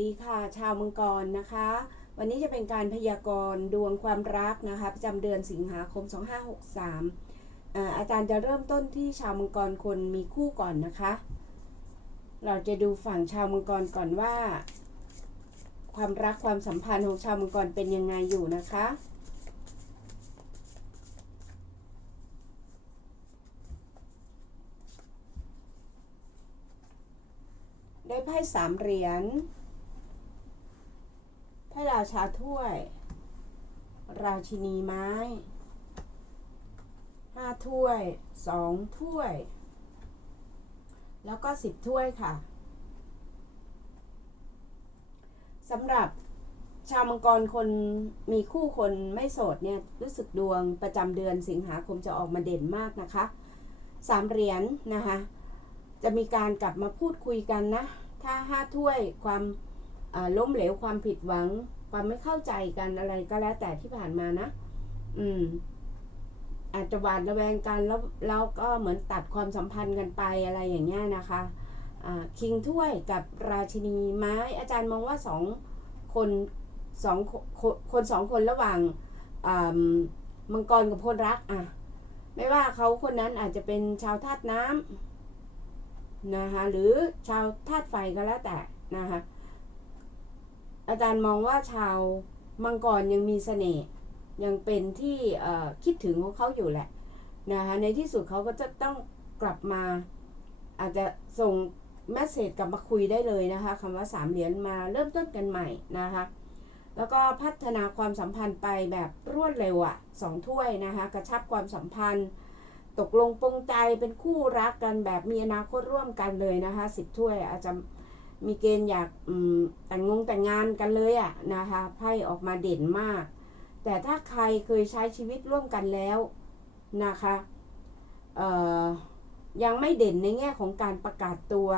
ดีค่ะ ชาวมังกรนะคะ วันนี้จะเป็นการพยากรณ์ดวงความรักนะคะ ประจำเดือนสิงหาคม 2563อาอาจารย์จะเริ่มต้นที่ชาวมังกรคนมีคู่ก่อนนะคะ เราจะดูฝั่งชาวมังกรก่อนว่า ความรักความสัมพันธ์ของชาวมังกรเป็นยังไงอยู่นะคะได้ไพ่สามเหรียญ พ่ราชาถ้วย ราชินีไม้ห้าถ้วยสองถ้วย แล้วก็สิบถ้วยค่ะสำหรับชาวมังกรคนมีคู่คนไม่โสดเนี่ยรู้สึกดวงประจำเดือนสิงหาคมจะออกมาเด่นมากนะคะสามเหรียญนนะคะจะมีการกลับมาพูดคุยกันนะ ถ้าห้าถ้วยความ ล้มเหลวความผิดหวัง ความไม่เข้าใจกันอะไรก็แล้วแต่ที่ผ่านมานะ อืม อาจจะหวาดระแวงกันแล้วแล้วก็เหมือนตัดความสัมพันธ์กันไปอะไรอย่างเงี้ยนะคะคิงถ้วยกับราชินีไม้ อาจารย์มองว่าสองคนสองคนสองคนระหว่างมังกรกับพลรักอะ ไม่ว่าเขาคนนั้นอาจจะเป็นชาวธาตุน้ำนะคะหรือชาวธาตุไฟก็แล้วแต่นะคะ อาจารย์มองว่าชาวมังกรยังมีเสน่ห์ยังเป็นที่คิดถึงของเขาอยู่แหละนะคะในที่สุดเขาก็จะต้องกลับมา อาจจะส่งแมสเซจกลับมาคุยได้เลยนะคะคำว่าสามเหรียญมาเริ่มต้นกันใหม่นะคะแล้วก็พัฒนาความสัมพันธ์ไปแบบรวดเร็วอะ่ะสองถ้วยนะคะกระชับความสัมพันธ์ ตกลงปรงใจเป็นคู่รักกันแบบมีอนาคตร่วมกันเลยนะคะสิบถ้วยอาจจะ มีเกณฑ์อยากแต่งงงแต่งงานกันเลยอะ่ะนะคะไพ่ออกมาเด่นมาก แต่ถ้าใครเคยใช้ชีวิตร่วมกันแล้วนะคะยังไม่เด่นในแง่ของการประกาศตัว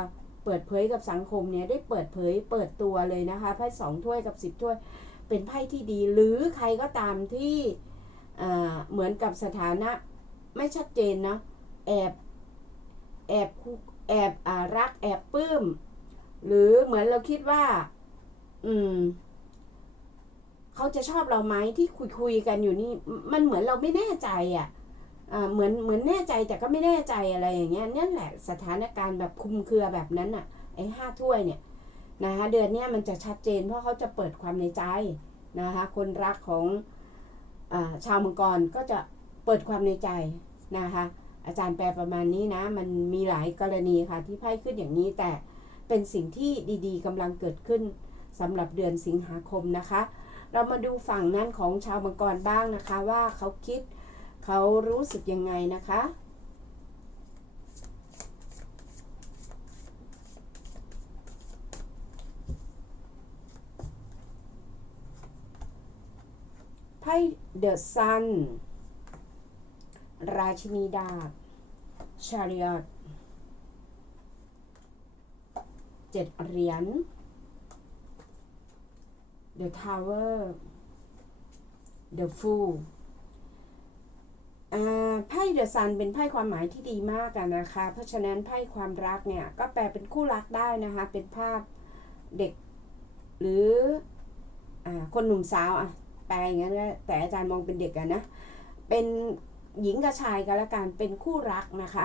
เปิดเผยกับสังคมเนี่ยได้เปิดเผยเปิดตัวเลยนะคะไพ่สองถ้วยกับสิบถ้วย เป็นไพ่ที่ดี หรือใครก็ตามที่เหมือนกับสถานะไม่ชัดเจนนะแอบแอบแอบอรักแอบปื้ม หรือเหมือนเราคิดว่า อืม เขาจะชอบเราไหมที่คุยคุยกันอยู่นี่ มันเหมือนเราไม่แน่ใจอะ่ะเหมือนเหมือนแน่ใจแต่ก็ไม่แน่ใจอะไรอย่างเงี้ยนั่นแหละสถานการณ์แบบคุมเครือแบบนั้นอะ ไอ้ห้าถ้วยเนี่ยนะคะเดือนนี้มันจะชัดเจนเพราะเขาจะเปิดความในใจนะคะ คนรักของอชาวมังกรก็จะเปิดความในใจนะคะ อาจารย์แปลประมาณนี้นะ มันมีหลายกรณีค่ะที่ไพ่ขึ้นอย่างนี้แต่ เป็นสิ่งที่ดีๆกำลังเกิดขึ้นสำหรับเดือนสิงหาคมนะคะ เรามาดูฝั่งนั้นของชาวมังกรบ้างนะคะว่าเขาคิดเขารู้สึกยังไงนะคะไพ่เดอะซัน ราชินีดาบชาริอต เจ็ดเหรียญ The Tower The Fool ไพ่เดอะซันเป็นไพ่ความหมายที่ดีมากนะคะ เพราะฉะนั้นไพ่ความรักเนี่ย ก็แปลเป็นคู่รักได้นะคะ เป็นภาพเด็กหรืออคนหนุ่มสาวอะแปลอย่างนั้นแต่อาจารย์มองเป็นเด็กกันนะ เป็นหญิงกับชายกันละกันเป็นคู่รักนะคะ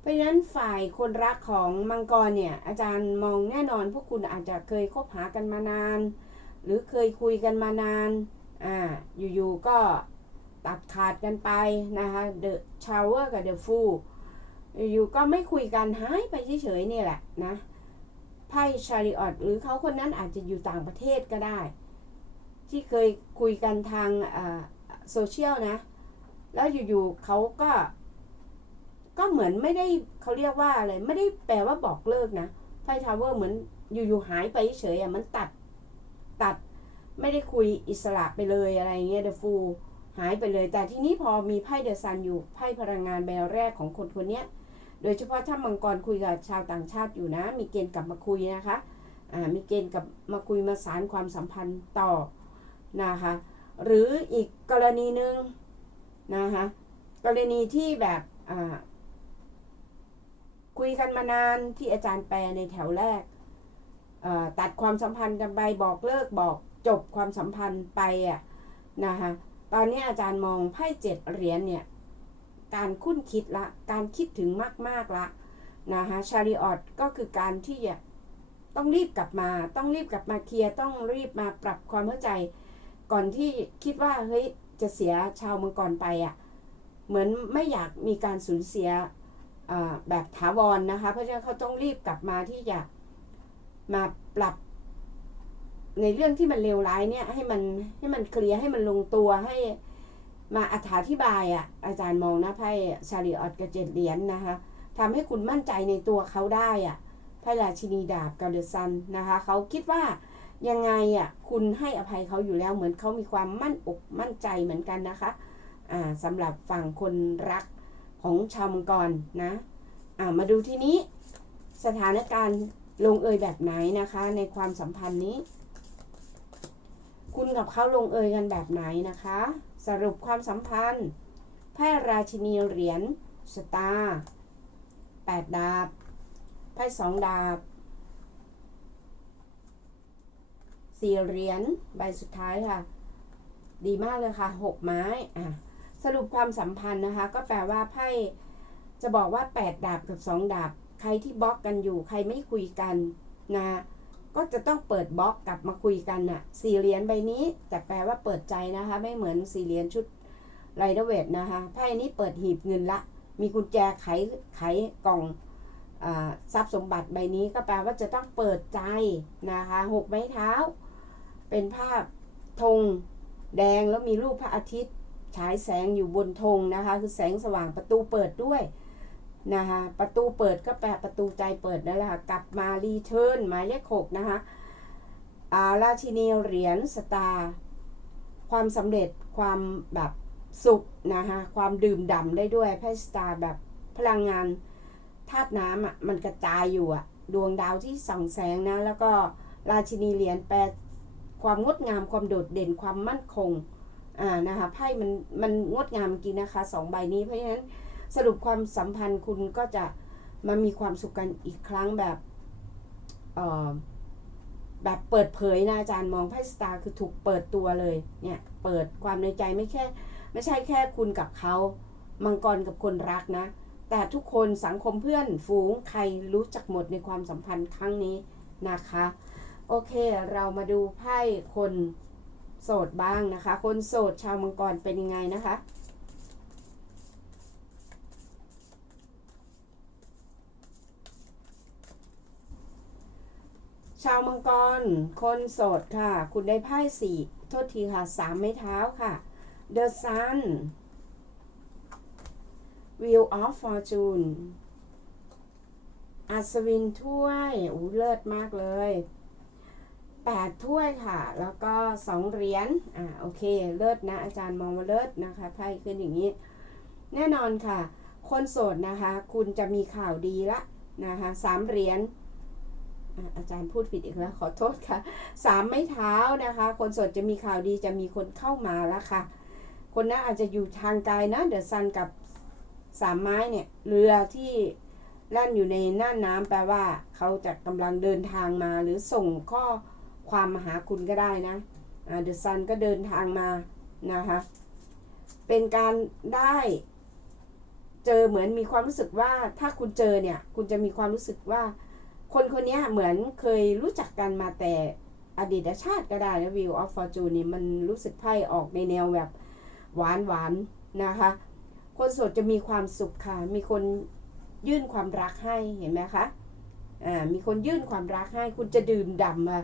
เพราะฉะนั้นฝ่ายคนรักของมังกรเนี่ย อาจารย์มองแน่นอนพวกคุณอาจจะเคยคบหากันมานาน หรือเคยคุยกันมานานอ่าอยู่ๆก็ตัดขาดกันไปนะคะ The Shower กับ The Fool อยู่ก็ไม่คุยกันหายไปเฉยๆนี่แหละนะไพ่ชาริออตหรือเขาคนนั้นอาจจะอยู่ต่างประเทศก็ได้ ที่เคยคุยกันทางโซเชียลนะ แล้วอยู่ๆเขาก็ ก็เหมือนไม่ได้เขาเรียกว่าอะไรไม่ได้แปลว่าบอกเลิกนะไพ่ทาวเวอร์เหมือนอยู่ๆหายไปเฉยอะมันตัดตัดไม่ได้คุยอิสระไปเลยอะไรเงี้ยเดฟูหายไปเลย แต่ทีนี้พอมีไพ่เดอะซันอยู่ไพ่พลังงานใบแรกของคนคนนี้โดยเฉพาะถ้ามังกรคุยกับชาวต่างชาติอยู่นะ มีเกณฑ์กลับมาคุยนะคะอ่ามีเกณฑ์กลับมาคุยมาสารความสัมพันธ์ต่อนะคะหรืออีกกรณีหนึ่งนะคะกรณีที่แบบอ่า คุยกันมานานที่อาจารย์แปลในแถวแรก ตัดความสัมพันธ์กันไปบอกเลิกบอกจบความสัมพันธ์ไปอะนะคะตอนนี้อาจารย์มองไพ่เจ็ดเหรียญเนี่ย การคุ้นคิดละ การคิดถึงมาก ๆละนะคะชาริออตก็คือการที่ต้องรีบกลับมา ต้องรีบกลับมาเคลียร์ต้องรีบมาปรับความเข้าใจ ก่อนที่คิดว่าเฮ้ยจะเสียชาวเมังกรไปอะ เหมือนไม่อยากมีการสูญเสีย แบบถาวรนนะคะ เพราะฉะนั้นเขาต้องรีบกลับมาที่จะมาปรับ ในเรื่องที่มันเลวร้ายเนี่ย ให้มันให้มันเคลียร์ให้มันลงตัวให้มาอธิบายอะ อาจารย์มองนะไพ่ชาริออตกับเจ็ดเหรียญนนะคะทำให้คุณมั่นใจในตัวเขาได้อะไพ่ราชินีดาบกับเดอะซันนะคะเขาคิดว่ายังไงอะคุณให้อภัยเขาอยู่แล้วเหมือนเขามีความมั่นอกมั่นใจเหมือนกันนะคะ อ่าสำหรับฝั่งคนรัก ของชาวมังกรนะอ่ามาดูที่นี้สถานการณ์ลงเอยแบบไหนนะคะ ในความสัมพันธ์นี้ คุณกับเขาลงเอยกันแบบไหนนะคะ สรุปความสัมพันธ์ไพ่ราชินีเหรียญสตาร์แปดดาบไพ่สองดาบสี่เหรียญใบสุดท้ายค่ะ ดีมากเลยค่ะหกไม้อะ สรุปความสัมพันธ์นะคะ ก็แปลว่าไพ่จะบอกว่า 8 ดาบกับ 2 ดาบ ใครที่บล็อกกันอยู่ ใครไม่คุยกันนะก็จะต้องเปิดบล็อกกลับมาคุยกันน่ะ สี่เหรียญใบนี้ แต่แปลว่าเปิดใจนะคะ ไม่เหมือนสี่เหรียญชุดไรเดเวทนะคะไพ่นี้เปิดหีบเงินละ มีกุญแจไขไขกล่องทรัพย์สมบัติใบนี้ก็แปลว่าจะต้องเปิดใจนะคะหกไม้เท้า เป็นภาพธงแดงแล้วมีรูปพระอาทิตย์ ฉายแสงอยู่บนธงนะคะ คือแสงสว่างประตูเปิดด้วยนะคะประตูเปิดก็แปลประตูใจเปิดนั่นแหละกลับมารีเทิร์นหมายเลขหกนะคะอาราชินีเหรียญสตาร์ความสำเร็จความแบบสุขนะคะความดื่มด่ำได้ด้วยไพ่สตาร์แบบพลังงานธาตุน้ำอะมันกระจายอยู่อะดวงดาวที่ส่องแสงนะ แล้วก็ราชินีเหรียญแปลความงดงามความโดดเด่นความมั่นคง อ่านะคะไพ่มันมันงดงามจริงนะคะสองใบนี้เพราะฉะนั้นสรุปความสัมพันธ์คุณก็จะมามีความสุขกันอีกครั้งแบบเออแบบเปิดเผยนะอาจารย์มองไพ่สตาร์คือถูกเปิดตัวเลยเนี่ยเปิดความในใจไม่แค่ไม่ใช่แค่คุณกับเขามังกรกับคนรักนะ แต่ทุกคนสังคมเพื่อนฝูงใครรู้จักหมดในความสัมพันธ์ครั้งนี้นะคะ โอเคเรามาดูไพ่คน โสดบ้างนะคะ คนโสดชาวมังกรเป็นยังไงนะคะ ชาวมังกร คนโสดค่ะ คุณได้ไพ่สี่โทษทีค่ะสามไม้เท้าค่ะ The Sun Wheel of Fortune อัศวินถ้วยอู้เลิศมากเลย แปดถ้วยค่ะ แล้วก็สองเหรียญ อ่า โอเค เลิศนะ อาจารย์มองว่าเลิศนะคะ ไพ่ขึ้นอย่างนี้ แน่นอนค่ะ คนโสดนะคะ คุณจะมีข่าวดีละนะคะสามเหรียญอาจารย์พูดผิดอีกแล้ว ขอโทษค่ะสามไม้เท้านะคะ คนโสดจะมีข่าวดีจะมีคนเข้ามาแล้วค่ะ คนนั้นอาจจะอยู่ทางไกลนะ เดอะซันกับสามไม้เนี่ย เรือที่ล่นอยู่ในน่านน้ำแปลว่า เขาจะกำลังเดินทางมาหรือส่งข้อ ความมาหาคุณก็ได้นะเดอะซันก็เดินทางมานะคะ เป็นการได้เจอเหมือนมีความรู้สึกว่าถ้าคุณเจอเนี่ย คุณจะมีความรู้สึกว่า คนคนนี้เหมือนเคยรู้จักกันมาแต่อดีตชาติก็ได้นะวิวออฟฟอร์จูนนี่มันรู้สึกไพ่ออกในแนวแบบหวานหวานนะคะ คนโสดจะมีความสุขค่ะ มีคนยื่นความรักให้เห็นไหมคะ อ่า มีคนยื่นความรักให้ คุณจะดื่มด่ำมา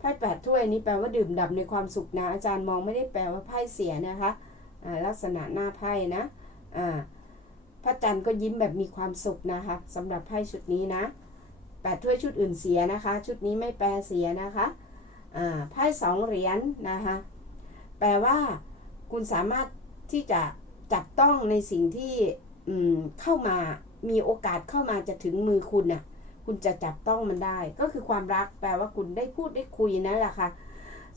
ไพ่แปดถ้วยนี้แปลว่าดื่มด่ำในความสุขนะ อาจารย์มองไม่ได้แปลว่าไพ่เสียนะคะลักษณะหน้าไพ่นะพระจันทร์ก็ยิ้มแบบมีความสุขนะคะสำหรับไพ่ชุดนี้นะแปดถ้วยชุดอื่นเสียนะคะ ชุดนี้ไม่แปลเสียนะคะไพ่สองเหรียญนนะคะแปลว่าคุณสามารถที่จะจับต้องในสิ่งที่เข้ามามีโอกาสเข้ามาจะถึงมือคุณน่ะ คุณจะจับต้องมันได้ ก็คือความรักแปลว่าคุณได้พูดได้คุยนั่นแหละค่ะ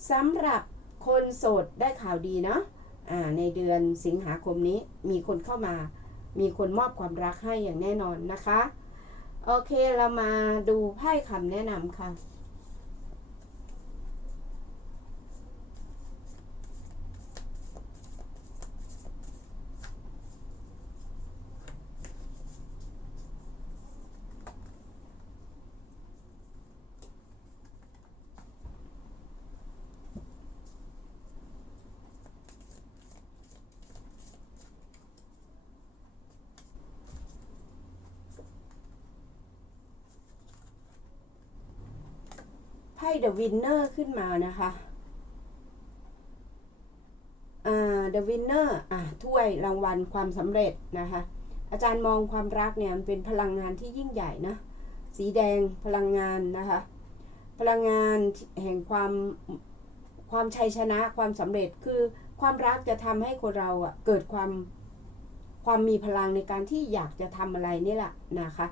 สำหรับคนโสดได้ข่าวดีเนาะะในเดือนสิงหาคมนี้มีคนเข้ามา มีคนมอบความรักให้อย่างแน่นอนนะคะ โอเคเรามาดูไพ่คำแนะนำค่ะ พ่ The Winner ขึ้นมานะคะอ่า The Winner อะถ้วยรางวัลความสำเร็จนะคะ อาจารย์มองความรักเนี่ยมันเป็นพลังงานที่ยิ่งใหญ่นะสีแดงพลังงานนะคะ พลังงานแห่งความความชัยชนะความสำเร็จคือความรักจะทำให้คนเราอะเกิดความความมีพลังในการที่อยากจะทำอะไรนี่แหละนะคะ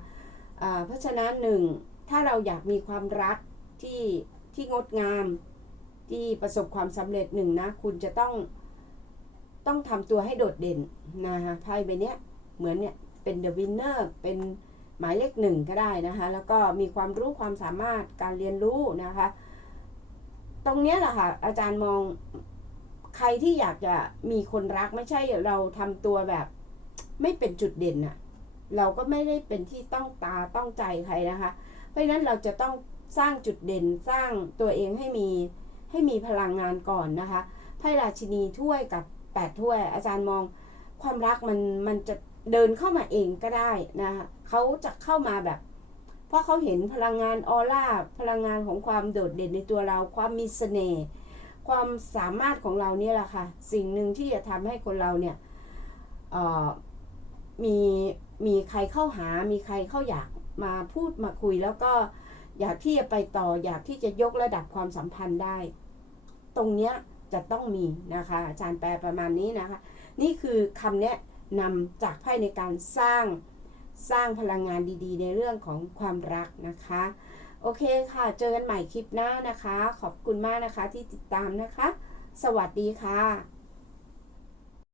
อ่าเพราะฉะนั้นหนึ่งถ้าเราอยากมีความรัก ที่ที่งดงามที่ประสบความสำเร็จหนึ่งนะ คุณจะต้องต้องทำตัวให้โดดเด่นนะคะไพ่ใบเนี้ยเหมือนเนี่ยเป็น the winner เป็นหมายเลขหนึ่งก็ได้นะคะ แล้วก็มีความรู้ความสามารถการเรียนรู้นะคะ ตรงเนี้ยแหละค่ะ อาจารย์มองใครที่อยากจะมีคนรักไม่ใช่เราทำตัวแบบ ไม่เป็นจุดเด่นน่ะเราก็ไม่ได้เป็นที่ต้องตาต้องใจใครนะคะ เพราะฉะนั้นเราจะต้อง สร้างจุดเด่นสร้างตัวเองให้มีให้มีพลังงานก่อนนะคะไพ่ราชินีถ้วยกับแปดถ้วย อาจารย์มองความรักมันมันจะเดินเข้ามาเองก็ได้นะคะเขาจะเข้ามาแบบ เพราะเขาเห็นพลังงานออร่าพลังงานของความโดดเด่นในตัวเรา ความมีเสน่ห์ความสามารถของเราเนี่ยแหละค่ะ สิ่งหนึ่งที่จะทำให้คนเราเนี่ยมีมีใครเข้าหา มีใครเข้าอยากมาพูดมาคุยแล้วก็ อยากที่จะไปต่ออยากที่จะยกระดับความสัมพันธ์ได้ ตรงเนี้ยจะต้องมีนะคะ อาจารย์แปลประมาณนี้นะคะ นี่คือคำแนะนำจากไพ่ในการสร้างสร้างพลังงานดีๆ ในเรื่องของความรักนะคะ โอเคค่ะ เจอกันใหม่คลิปหน้านะคะ ขอบคุณมากนะคะที่ติดตามนะคะ สวัสดีค่ะ